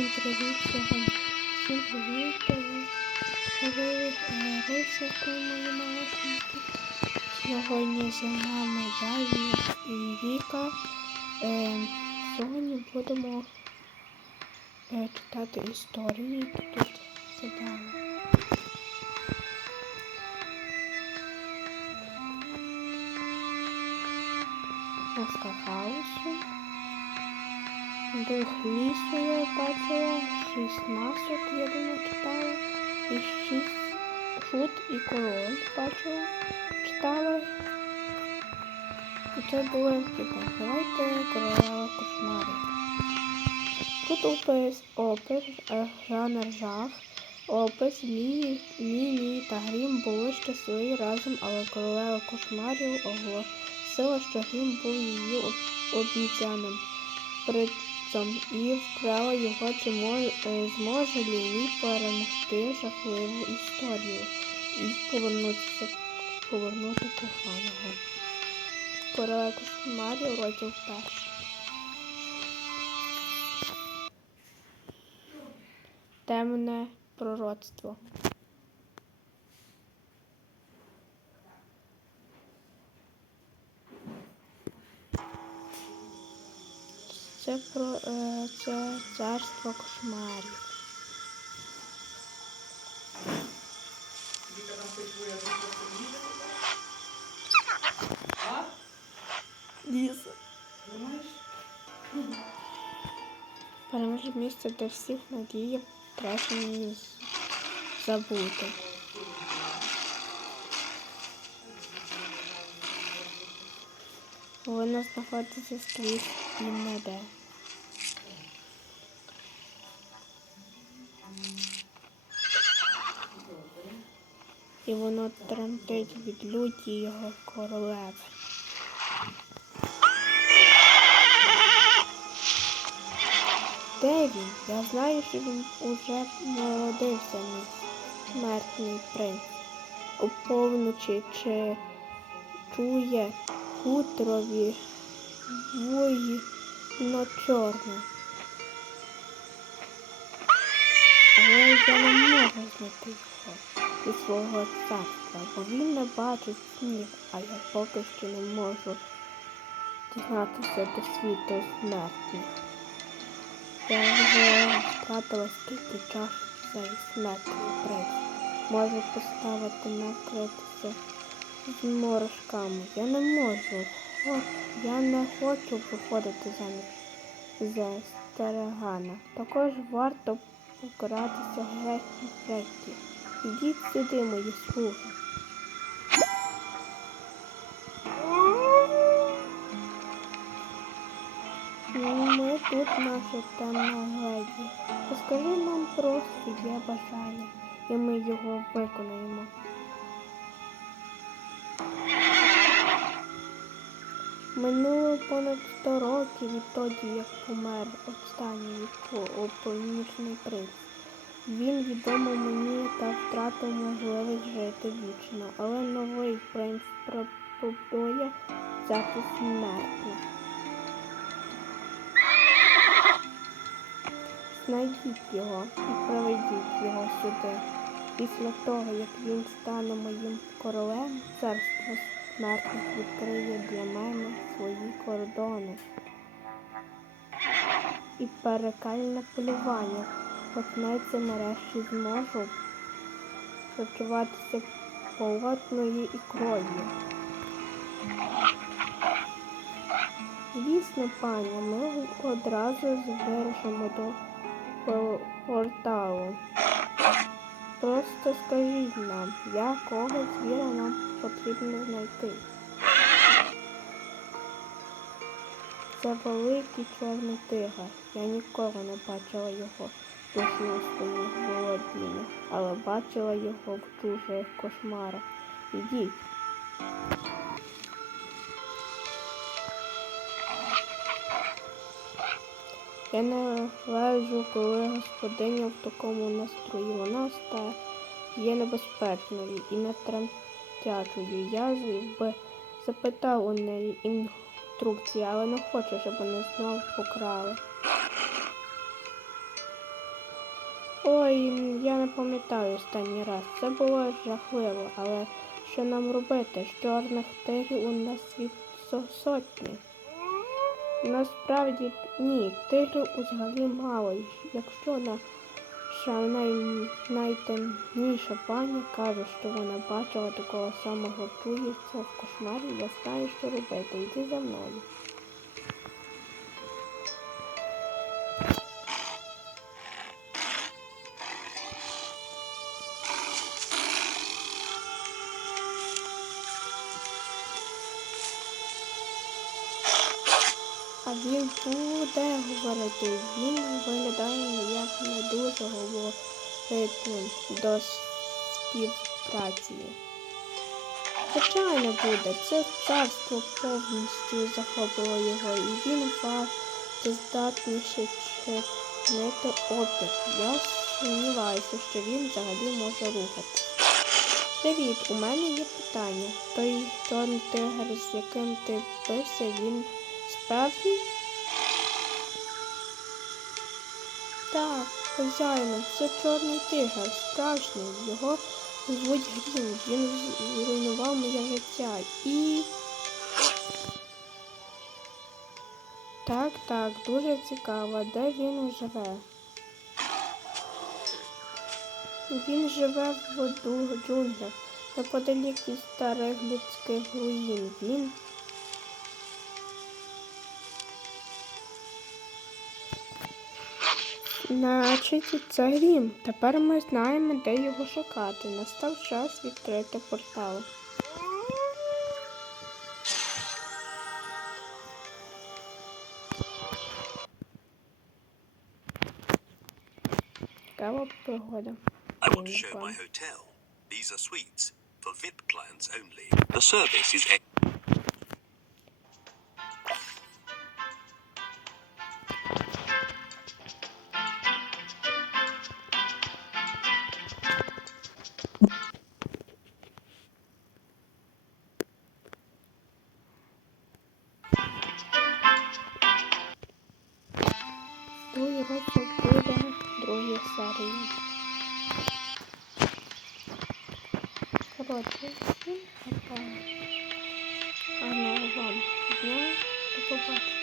Всім привіт сьогодні. Всім привіт. Ви рисики мої малесенькі. Сьогодні з нами я і- Віка. Е, сьогодні будемо е, читати історії, які тут задали. Маска хаосу. Дух лісу я бачила, шість масок думаю читала, і шість шут і король бачила, читала. І це було типу, давайте королева кошмарів. Тут опис, опис, е, жанр жах, опис, Лії, Лілії та Грім були щасливі разом, але королева кошмарів оголосила, що Грім був її об- обіцяним принцем і вкрала його, чи е, зможе Лілі перемогти жахливу історію і повернутися, повернути коханого. Королева кошмарів розділ перший. Темне пророцтво. Це про е, це царство кошмарів. Ліс. Переможне місце, де всіх надіїв втрачені з- забути. Вона знаходиться скрізь не де. І воно тремтить від люті його королеви. Де він? Я знаю, що він уже народився, смертний принц. Оповночі чи чує хутрові вої на чорне. Але я не можу знайти його і свого царства, бо він не бачить сніг, а я поки що не можу дізнатися до світу смертних. Я вже втратила скільки часу цей смертний принц. Може поставити накритися з морожками. Я не можу. Хо- Я не хочу виходити заміж за старигана. Також варто покаратися грехи грехів. Ідіть сюди, мої слуги. Ну, Ми тут наша темна леді. Розкажи нам про своє бажання, і ми його виконаємо. Минуло понад 100 років відтоді, як помер останній по- опомічний принц. Він відомий мені та втратив можливість жити вічно, але новий принц пропонує церкву смертних. Знайдіть його і приведіть його сюди. Після того, як він стане моїм королем, царство смертних відкриє для мене свої кордони. І перекальне полювання почнеться нарешті зможу почуватися полотною і кров'ю. Звісно, пані, ми одразу вирушимо до порталу. Просто скажіть нам, якого звіра нам потрібно знайти. Це великий чорний тигр. Я ніколи не бачила його душі у своїх володіннях, але бачила його в чужих кошмарах. Ідіть. Я не лежу, коли господиня в такому настрої. Вона стає небезпечною і не тремтячою. Я би запитав у неї інструкції, але не хочу, щоб вони знову покрали. Ой, я не пам'ятаю останній раз. Це було жахливо, але що нам робити? Чорних тигрів у нас від сотні. Насправді ні, тигрів взагалі мало. Якщо наша най, найтемніша пані каже, що вона бачила такого самого чується в кошмарі, я знаю, що робити. Йди за мною. А він буде говорити. Він виглядає як не дуже говорити до співпраці. Звичайно буде. Це царство повністю захопило його, і він варто здатніше чинити опір. Я сумніваюся, що він взагалі може рухати. Привіт, у мене є питання. Той чорний тигр, з яким ти бився, він справжній? Так, хазяїне, це чорний тигр, справжній. Його звуть Грім. Він зруйнував моє життя. І. Так, так, дуже цікаво, де він живе. Він живе в ду- джунглях, неподалік від старих людських руїн. Він Значить, це грім. Тепер ми знаємо, де його шукати. Настав час відкрити портал. Цікава пригода. I want to show my hotel. These are suites for VIP clients only. The service is Другий розділ буде другій серії. Коротше, всім. А вам дня. До побачення.